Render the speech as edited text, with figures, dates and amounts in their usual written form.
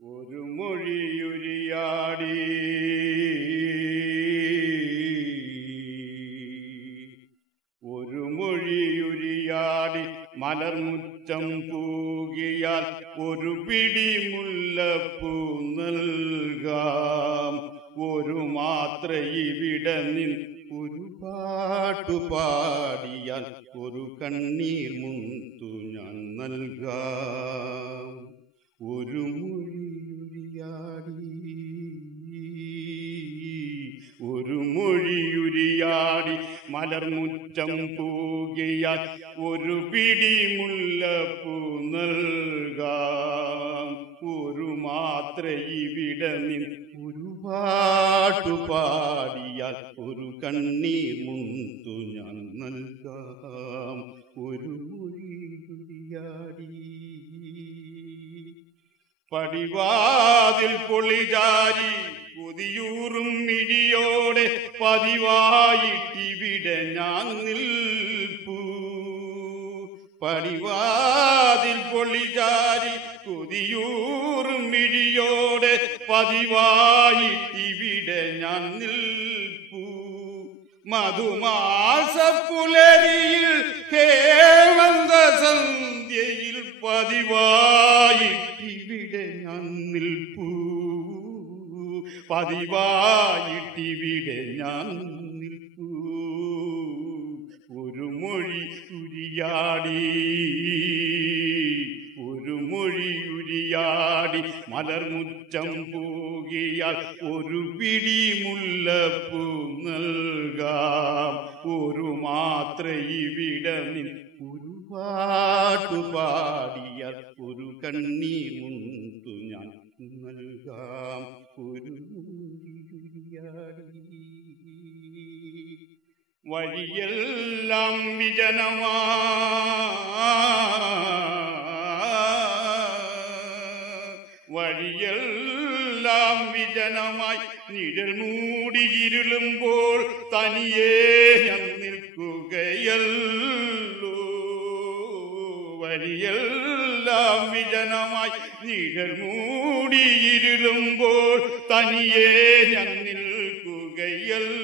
ഒരു മൊഴിയുരിയാടി ഒരു മൊഴിയുരിയാടി മലർമുറ്റം പൂകിയാൽ ഒരു പിടി മുല്ലപ്പൂ നൽകാം. ഒരു മാത്ര ഇവിടെ നിൻ ഒരു പാട്ടുപാടിയാൽ ഒരു കണ്ണീർ മുത്തു ഞാൻ നൽകാം. ഒരു മൊഴിയുരിയാടി ഒരു മൊഴിയുരിയാടി മലർമുറ്റം പൂകിയാൽ ഒരു പിടി മുല്ലപ്പൂ നൽകാം. ഒരു മാത്ര ഇവിടെ നിൻ ഒരു പാട്ടുപാടിയാൽ ഒരു കണ്ണീർ മുത്തു ഞാൻ നൽകാം. ഒരു മൊഴിയുരിയാടി പടിവാതിൽ പൊളിചാരി കൊതിയൂറും മിഴിയോടെ പതിവായിട്ടിവിടെ ഞാൻ നിൽപ്പൂ. പടിവാതിൽ പൊളിചാരി കൊതിയൂറും മിഴിയോടെ പതിവായിട്ടിവിടെ ഞാൻ നിൽപ്പൂ. മധുമാസപ്പുലരിയിൽ ഹേമന്ത സന്ധ്യയിൽ പതിവായിട്ടിവിടെ ഞാൻ നിൽപ്പൂ. പതിവായിട്ടിവിടെ ഞാൻ നിൽപ്പൂ. ഒരു മൊഴിയുരിയാടി ഒരു മൊഴിയുരിയാടി മലർമുറ്റം പൂകിയാൽ ഒരു പിടി മുല്ലപ്പൂ നൽകാം. ഒരു മാത്ര ഇവിടെ നിൻ ഒരു പാട്ടുപാടിയാൽ ഒരു കണ്ണീർ മുത്തു ഞാൻ നൽകാം. ഒരു മൊഴിയുരിയാടി വഴിയെല്ലാം വഴിയെല്ലാം വിജനമായി നിഴൽ മൂടിയിരുളുമ്പോൾ തനിയേ ഞാൻ നിൽക്കുകയല്ലോ. വഴിയെല്ലാം വിജനമായി നിഴൽ മൂടിയിരുളുമ്പോൾ തനിയേ ഞാൻ നിൽക്കുകയല്ലോ.